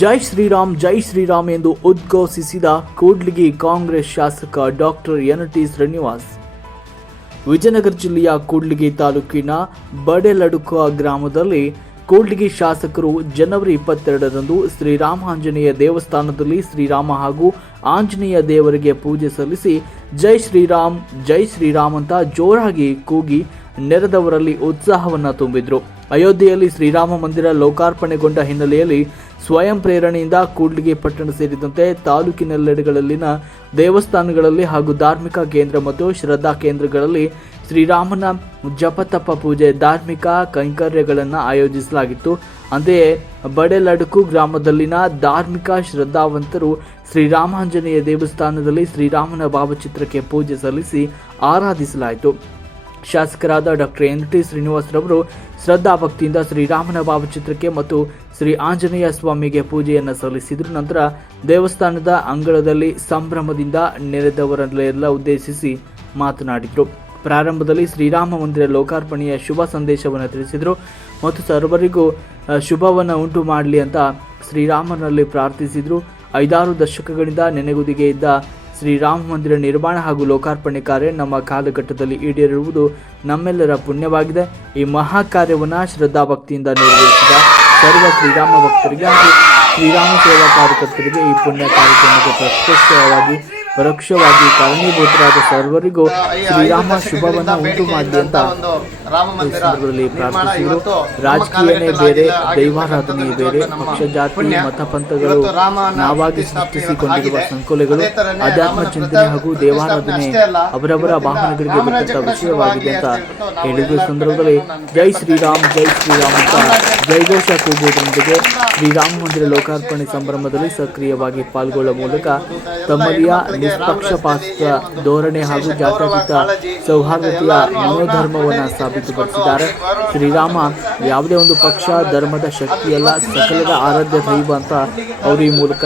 ಜೈ ಶ್ರೀರಾಮ್ ಜೈ ಶ್ರೀರಾಮ್ ಎಂದು ಉದ್ಘೋಷಿಸಿದ ಕೂಡ್ಲಿಗಿ ಕಾಂಗ್ರೆಸ್ ಶಾಸಕ doctor N T Srinivas. Vijayanagara ಜಿಲ್ಲೆಯ ಕೂಡ್ಲಿಗಿ ತಾಲೂಕಿನ ಬಡೆಲಡುಕ ಗ್ರಾಮದಲ್ಲಿ ಕೂಡ್ಲಿಗಿ ಶಾಸಕರು ಜನವರಿ ಇಪ್ಪತ್ತೆರಡರಂದು ಶ್ರೀರಾಮ ಆಂಜನೇಯ ದೇವಸ್ಥಾನದಲ್ಲಿ ಶ್ರೀರಾಮ ಹಾಗೂ ಆಂಜನೇಯ ದೇವರಿಗೆ ಪೂಜೆ ಸಲ್ಲಿಸಿ ಜೈ ಶ್ರೀರಾಮ್ ಜೈ ಶ್ರೀರಾಮ್ ಅಂತ ಜೋರಾಗಿ ಕೂಗಿ ನೆರೆದವರಲ್ಲಿ ಉತ್ಸಾಹವನ್ನು ತುಂಬಿದ್ರು. ಅಯೋಧ್ಯೆಯಲ್ಲಿ ಶ್ರೀರಾಮ ಮಂದಿರ ಲೋಕಾರ್ಪಣೆಗೊಂಡ ಹಿನ್ನೆಲೆಯಲ್ಲಿ ಸ್ವಯಂ ಪ್ರೇರಣೆಯಿಂದ ಕೂಡ್ಲಿಗೆ ಪಟ್ಟಣ ಸೇರಿದಂತೆ ತಾಲೂಕಿನೆಲ್ಲೆಡೆಗಳಲ್ಲಿನ ದೇವಸ್ಥಾನಗಳಲ್ಲಿ ಹಾಗೂ ಧಾರ್ಮಿಕ ಕೇಂದ್ರ ಮತ್ತು ಶ್ರದ್ಧಾ ಕೇಂದ್ರಗಳಲ್ಲಿ ಶ್ರೀರಾಮನ ಜಪತಪ ಪೂಜೆ, ಧಾರ್ಮಿಕ ಕೈಂಕರ್ಯಗಳನ್ನು ಆಯೋಜಿಸಲಾಗಿತ್ತು. ಅಂತೆಯೇ ಬಡೆಲಡುಕು ಗ್ರಾಮದಲ್ಲಿನ ಧಾರ್ಮಿಕ ಶ್ರದ್ಧಾವಂತರು ಶ್ರೀರಾಮಾಂಜನೇಯ ದೇವಸ್ಥಾನದಲ್ಲಿ ಶ್ರೀರಾಮನ ಭಾವಚಿತ್ರಕ್ಕೆ ಪೂಜೆ ಸಲ್ಲಿಸಿ ಆರಾಧಿಸಲಾಯಿತು. ಶಾಸಕರಾದ ಡಾಕ್ಟರ್ ಎನ್. ಟಿ. ಶ್ರೀನಿವಾಸರವರು ಶ್ರದ್ಧಾ ಭಕ್ತಿಯಿಂದ ಶ್ರೀರಾಮನ ಭಾವಚಿತ್ರಕ್ಕೆ ಮತ್ತು ಶ್ರೀ ಆಂಜನೇಯ ಸ್ವಾಮಿಗೆ ಪೂಜೆಯನ್ನು ಸಲ್ಲಿಸಿದರು ನಂತರ ದೇವಸ್ಥಾನದ ಅಂಗಳದಲ್ಲಿ ಸಂಭ್ರಮದಿಂದ ನೆರೆದವರಲ್ಲೆಲ್ಲ ಉದ್ದೇಶಿಸಿ ಮಾತನಾಡಿದರು. ಪ್ರಾರಂಭದಲ್ಲಿ ಶ್ರೀರಾಮ ಮಂದಿರ ಲೋಕಾರ್ಪಣೆಯ ಶುಭ ಸಂದೇಶವನ್ನು ತಿಳಿಸಿದರು ಮತ್ತು ಸರ್ವರಿಗೂ ಶುಭವನ್ನು ಉಂಟು ಮಾಡಲಿ ಅಂತ ಶ್ರೀರಾಮನಲ್ಲಿ ಪ್ರಾರ್ಥಿಸಿದರು. ಐದಾರು ದಶಕಗಳಿಂದ ನೆನೆಗುದಿಗೆ ಇದ್ದ ಶ್ರೀರಾಮ ಮಂದಿರ ನಿರ್ಮಾಣ ಹಾಗೂ ಲೋಕಾರ್ಪಣೆ ಕಾರ್ಯ ನಮ್ಮ ಕಾಲಘಟ್ಟದಲ್ಲಿ ಈಡೇರಿರುವುದು ನಮ್ಮೆಲ್ಲರ ಪುಣ್ಯವಾಗಿದೆ. ಈ ಮಹಾ ಕಾರ್ಯವನ್ನು ಶ್ರದ್ಧಾಭಕ್ತಿಯಿಂದ ನೆರವೇರಿಸಿದ ಸರ್ವ ಶ್ರೀರಾಮ ಭಕ್ತರಿಗೆ ಹಾಗೂ ಶ್ರೀರಾಮ ಸೇವಾ ಕಾರ್ಯಕರ್ತರಿಗೆ ಈ ಪುಣ್ಯ ಕಾರ್ಯಕ್ರಮಕ್ಕೆ ಪ್ರತ್ಯಕ್ಷವಾಗಿ ಪರೋಕ್ಷವಾಗಿ ಕಾರಣೀಭೂತರಾದ ಸರ್ವರಿಗೂ ಶ್ರೀರಾಮ ಶುಭವನ್ನು ಉಂಟು ಮಾಡಲಿ ಅಂತ ಸಂದರ್ಭದಲ್ಲಿ ಪ್ರಾರ್ಥಿಸಿದರು. ರಾಜಕೀಯನೇ ಬೇರೆ ದೈವಾರಾಧನೆ ಬೇರೆ ಪಕ್ಷ ಜಾತಿ. ಮತ ಪಂಥಗಳು ನಾವಾಗಿ ಸೃಷ್ಟಿಸಿಕೊಂಡಿರುವ ಸಂಕುಲಗಳು ಅಧ್ಯಾತ್ಮ ಚಿಂತನೆ ಹಾಗೂ ದೇವಾರಾಧನೆ ಅವರವರ ವಾಹನಗಳಿಗೆ ಬಿಟ್ಟಂತ ವಿಷಯವಾಗಿದೆ ಅಂತ ಹೇಳಿದ ಸಂದರ್ಭದಲ್ಲಿ ಜೈ ಶ್ರೀರಾಮ್ ಜೈ ಶ್ರೀರಾಮ್ ಅಂತ ಜೈಘೋಷ ಕೂಗುವುದರೊಂದಿಗೆ ಶ್ರೀರಾಮ ಮಂದಿರ ಲೋಕಾರ್ಪಣೆ ಸಂಭ್ರಮದಲ್ಲಿ ಸಕ್ರಿಯವಾಗಿ ಪಾಲ್ಗೊಳ್ಳುವ ಮೂಲಕ ತಮ್ಮಲ್ಲಿಯ ನಿಷ್ಪಕ್ಷಪಾತ ಧೋರಣೆ ಹಾಗೂ ಜಾತ್ಯತೀತ ಸೌಹಾರ್ದತೆಯ ಮನೋಧರ್ಮವನ್ನು ಸಾಬೀತುಪಡಿಸಿದ್ದಾರೆ. ಶ್ರೀರಾಮ ಯಾವುದೇ ಒಂದು ಪಕ್ಷ, ಧರ್ಮದ ಶಕ್ತಿಯಲ್ಲ, ಸಕಲದ ಆರಾಧ್ಯ ದೈವ ಅಂತ ಅವರು ಈ ಮೂಲಕ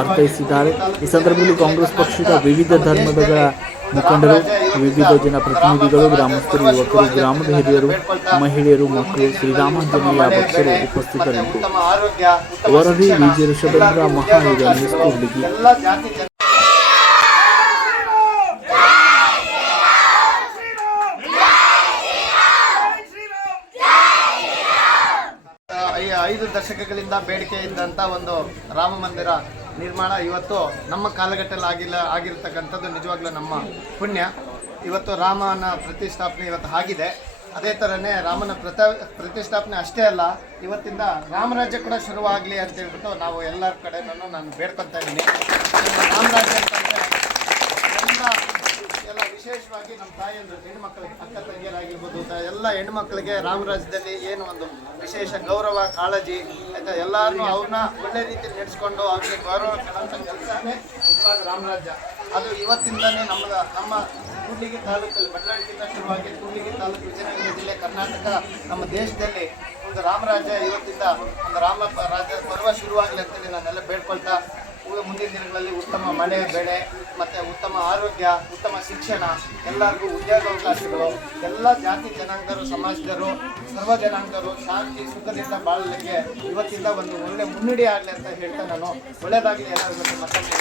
ಅರ್ಥೈಸಿದ್ದಾರೆ. ಈ ಸಂದರ್ಭದಲ್ಲಿ ಕಾಂಗ್ರೆಸ್ ಪಕ್ಷದ ವಿವಿಧ ಧರ್ಮಗಳ ಮುಖಂಡರು, ವಿವಿಧ ಜನಪ್ರತಿನಿಧಿಗಳು, ಗ್ರಾಮಸ್ಥರು, ಯುವಕರು, ಗ್ರಾಮದ ಹಿರಿಯರು, ಮಹಿಳೆಯರು, ಮಕ್ಕಳು ಶ್ರೀರಾಮಾಂಜನೇಯ ಭಕ್ತರು ಉಪಸ್ಥಿತರಿದ್ದರು. ವರದಿ ವಿಜಯ ಋಷಭೇಂದ್ರ ಮಹಾವೀರ ಐದು ದಶಕಗಳಿಂದ ಬೇಡಿಕೆ ಇದ್ದಂಥ ಒಂದು ರಾಮ ಮಂದಿರ. ನಿರ್ಮಾಣ ಇವತ್ತು ನಮ್ಮ ಕಾಲಘಟ್ಟದಲ್ಲಿ ಆಗಿಲ್ಲ, ಆಗಿರ್ತಕ್ಕಂಥದ್ದು ನಿಜವಾಗ್ಲೂ ನಮ್ಮ ಪುಣ್ಯ. ಇವತ್ತು ರಾಮನ ಪ್ರತಿಷ್ಠಾಪನೆ ಇವತ್ತು ಆಗಿದೆ. ಅದೇ ಥರನೇ ರಾಮನ ಪ್ರತ, ಪ್ರತಿಷ್ಠಾಪನೆ ಅಷ್ಟೇ ಅಲ್ಲ, ಇವತ್ತಿಂದ ರಾಮರಾಜ್ಯ ಕೂಡ ಶುರುವಾಗಲಿ ಅಂತ ಹೇಳ್ಬಿಟ್ಟು ನಾವು ಎಲ್ಲರ ಕಡೆನೂ ನಾನು ಬೇಡ್ಕೊತಾ ಇದ್ದೀನಿ. ರಾಮರಾಜ್ಯ ಅಂತಂದರೆ ಎಲ್ಲ ವಿಶೇಷವಾಗಿ ನಮ್ಮ ತಾಯಿಯಂದ್ರೆ ಹೆಣ್ಮಕ್ಳಿಗೆ ಅಕ್ಕ ತಂಗಿಯರಾಗಿರ್ಬೋದು ಎಲ್ಲ ಹೆಣ್ಮಕ್ಳಿಗೆ ರಾಮರಾಜ್ಯದಲ್ಲಿ ಏನು ಒಂದು ವಿಶೇಷ ಗೌರವ, ಕಾಳಜಿ, ಆಯ್ತಾ? ಎಲ್ಲಾರನ್ನು ಅವ್ರನ್ನ ಒಳ್ಳೆ ರೀತಿಯಲ್ಲಿ ನಡೆಸ್ಕೊಂಡು ಅವ್ರಿಗೆ ಗೌರವ ಕೊಡೋಂಥ ಕೆಲಸನೇ ನಿಜವಾದ ರಾಮರಾಜ್ಯ ಅದು ಇವತ್ತಿಂದಲೇ ನಮ್ಮ ನಮ್ಮ ಕೂಡ್ಲಿಗಿ ತಾಲೂಕಲ್ಲಿ ಬಳ್ಳಾರಿಯಿಂದ ಶುರುವಾಗಿ ಕೂಡ್ಲಿಗಿ ತಾಲೂಕು, ವಿಜಯನಗರ ಜಿಲ್ಲೆ, ಕರ್ನಾಟಕ, ನಮ್ಮ ದೇಶದಲ್ಲಿ ಒಂದು ರಾಮರಾಜ್ಯ ಇವತ್ತಿಂದ ಒಂದು ರಾಮ ರಾಜ್ಯ ಪರ್ವ ಶುರುವಾಗಲಿ ಅಂತೇಳಿ ನಾನೆಲ್ಲ ಬೇಡ್ಕೊಳ್ತಾ ಮುಂದಿನ ದಿನಗಳಲ್ಲಿ ಉತ್ತಮ ಮನೆ, ಬೆಳೆ, ಮತ್ತು ಉತ್ತಮ ಆರೋಗ್ಯ, ಉತ್ತಮ ಶಿಕ್ಷಣ, ಎಲ್ಲರಿಗೂ ಉದ್ಯೋಗಾವಕಾಶಗಳು ಎಲ್ಲ ಜಾತಿ ಜನಾಂಗರು ಸಮಾಜದರು ಸರ್ವ ಜನಾಂಗರು ಶಾಂತಿ, ಸುಖದಿಂದ ಬಾಳಲಿಕ್ಕೆ ಇವತ್ತಿಂದ ಒಂದು ಒಳ್ಳೆ ಮುನ್ನಡಿ ಆಗಲಿ ಅಂತ ಹೇಳ್ತಾ ನಾನು. ಒಳ್ಳೆಯದಾಗಲಿ ಎಲ್ಲರಿಗೂ ಮತ್ತೊಮ್ಮೆ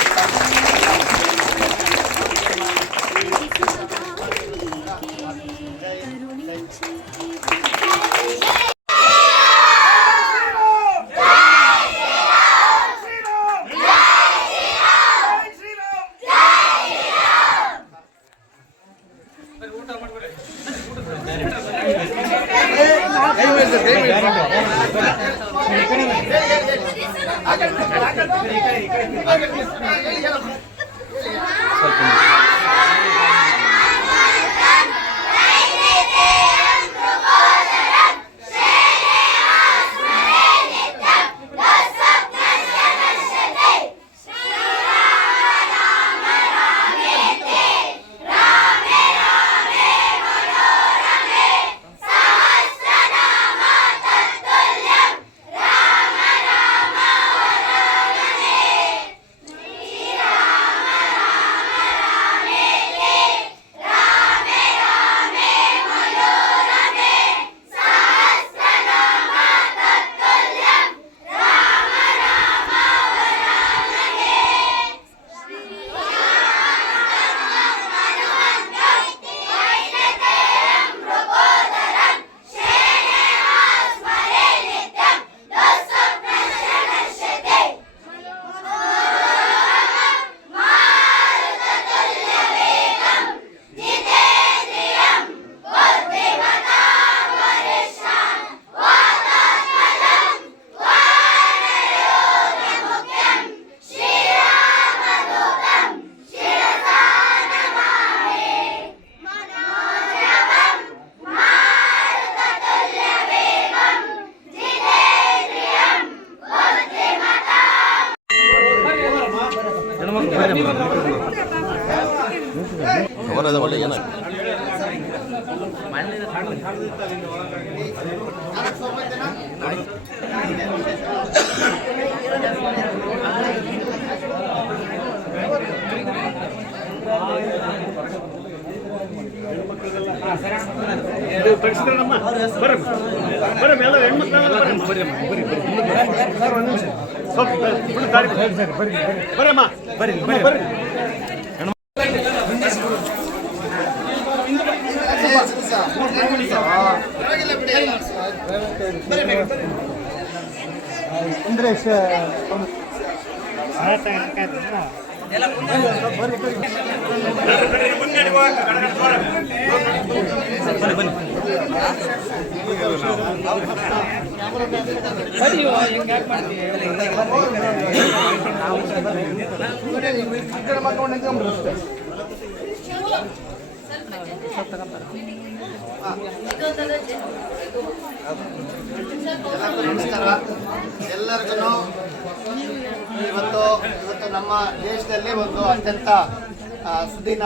ಸ್ವಲ್ಪ ಇದು ಕಳಿಸಿದ್ರಮ್ಮ ಬರಮ್ಮ. ಬರಮ್ಮ ಎಲ್ಲ ಹೆಣ್ಮಕ್ಳು ಬರಮ್ಮ ಬರಿ ಬರಿ ಸ್ವಲ್ಪ ಬರ್ರಿ ಬರೀ ಅಮ್ಮ ಬರ್ರಿ ಬರ್ರಿ ಎಲ್ಲರಿಗೂ ನಮಸ್ಕಾರ ಎಲ್ಲರಿಗೂ ಇವತ್ತು ಇವತ್ತು ನಮ್ಮ ದೇಶದಲ್ಲಿ ಒಂದು ಅತ್ಯಂತ ಸುದಿನ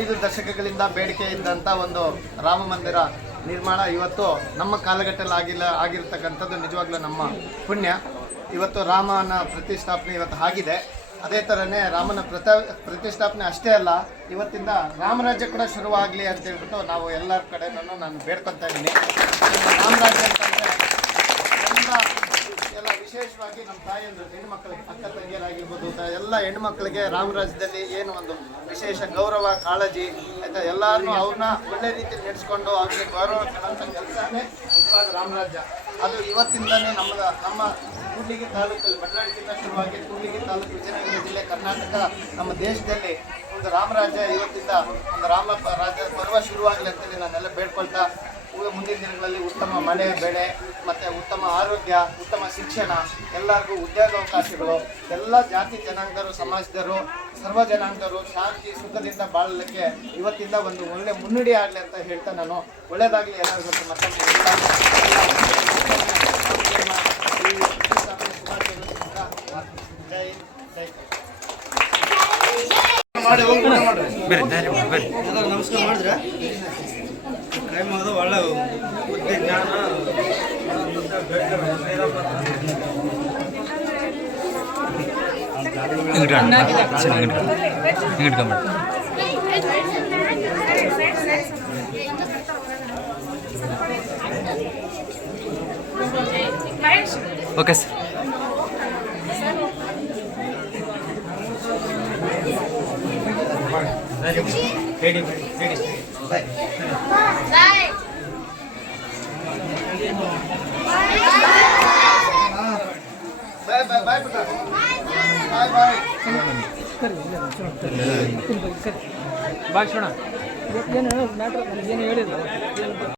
ಐದು ದಶಕಗಳಿಂದ ಬೇಡಿಕೆ ಇದ್ದಂತ ಒಂದು ರಾಮ ಮಂದಿರ ನಿರ್ಮಾಣ ಇವತ್ತು ನಮ್ಮ ಕಾಲಘಟ್ಟದಲ್ಲಿ ಆಗಿಲ್ಲ ಆಗಿರ್ತಕ್ಕಂಥದ್ದು ನಿಜವಾಗ್ಲೂ ನಮ್ಮ ಪುಣ್ಯ ಇವತ್ತು ರಾಮನ ಪ್ರತಿಷ್ಠಾಪನೆ ಇವತ್ತು ಆಗಿದೆ. ಅದೇ ಥರನೇ ರಾಮನ ಪ್ರತ, ಪ್ರತಿಷ್ಠಾಪನೆ ಅಷ್ಟೇ ಅಲ್ಲ, ಇವತ್ತಿಂದ ರಾಮರಾಜ್ಯ ಕೂಡ ಶುರುವಾಗಲಿ ಅಂತ ಹೇಳ್ಬಿಟ್ಟು ನಾವು ಎಲ್ಲರ ಕಡೆನೂ ನಾನು ಬೇಡ್ಕೊತಾ ಇದ್ದೀನಿ. ರಾಮರಾಜ್ಯ ಅಂತಂದರೆ ಎಲ್ಲ ವಿಶೇಷವಾಗಿ ನಮ್ಮ ತಾಯಂದ್ರು ಹೆಣ್ಮಕ್ಳಿಗೆ, ಅಕ್ಕ ತಂಗಿಯರಾಗಿರ್ಬೋದು ಎಲ್ಲ ಹೆಣ್ಮಕ್ಳಿಗೆ ರಾಮರಾಜ್ಯದಲ್ಲಿ ಏನು ಒಂದು ವಿಶೇಷ ಗೌರವ, ಕಾಳಜಿ, ಆಯ್ತಾ ಎಲ್ಲಾರು ಅವ್ರನ್ನ ಒಳ್ಳೆ ರೀತಿ ನಡೆಸ್ಕೊಂಡು ಅವ್ರಿಗೆ ಗೌರವ ಕೊಡೋಂಥ ಕೆಲಸನೇ ನಿಜವಾದ ರಾಮರಾಜ್ಯ ಅದು ಇವತ್ತಿಂದನೇ ನಮ್ಮ ನಮ್ಮ ಕೂಡ್ಲಿಗಿ ತಾಲೂಕಲ್ಲಿ ಬಳ್ಳಾರಿಯಿಂದ ಶುರುವಾಗಿ ಕೂಡ್ಲಿಗಿ ತಾಲೂಕು, ವಿಜಯನಗರ ಜಿಲ್ಲೆ, ಕರ್ನಾಟಕ ನಮ್ಮ ದೇಶದಲ್ಲಿ ಒಂದು ರಾಮರಾಜ್ಯ ಇವತ್ತಿಂದ ಒಂದು ರಾಮ ರಾಜ್ಯ ಪರ್ವ ಶುರುವಾಗಲಿ ಅಂತೇಳಿ ನಾನೆಲ್ಲ ಬೇಡ್ಕೊಳ್ತಾ ಮುಂದಿನ ದಿನಗಳಲ್ಲಿ ಉತ್ತಮ ಮಳೆ ಬೆಳೆ ಮತ್ತು ಉತ್ತಮ ಆರೋಗ್ಯ, ಉತ್ತಮ ಶಿಕ್ಷಣ, ಎಲ್ಲರಿಗೂ ಉದ್ಯೋಗಾವಕಾಶಗಳು, ಎಲ್ಲ ಜಾತಿ ಜನಾಂಗರು ಸಮಾಜದರು ಸರ್ವ ಜನಾಂಗರು ಶಾಂತಿ, ಸುಖದಿಂದ ಬಾಳಲಿಕ್ಕೆ ಇವತ್ತಿಂದ ಒಂದು ಒಳ್ಳೆ ಮುನ್ನಡಿ ಆಗಲಿ ಅಂತ ಹೇಳ್ತಾ ನಾನು. ಒಳ್ಳೆಯದಾಗಲಿ ಎಲ್ಲರಿಗೂ ಮತ್ತೊಮ್ಮೆ ಹೇಳ್ತಾ ಈ ಪ್ರತಿಷ್ಠಾಪನೆ ಶುಭಾಶಯಗಳು ಹೇಳ್ತಾ, ಜೈ ಹಿಂದ್, ಜೈ ಕರ್ನಾಟಕ. ಎಲ್ಲರೂ ನಮಸ್ಕಾರ ಮಾಡಿದ್ರೆ? ಒಳ್ಳೆ ಬುದ್ಧಿ ಜ್ಞಾನ. Okay sir. ಹೇಳಿ ಹೇಳಿ ಬಾಯ್ ಬಾಯ್ ಬಾಯ್ ಪುಟ್ಟ ಬಾಯ್ ಬಾಯ್ ಭಾಷಣ ಏನು ಮ್ಯಾಟ್ರ್ ಏನು ಹೇಳಿಲ್ಲ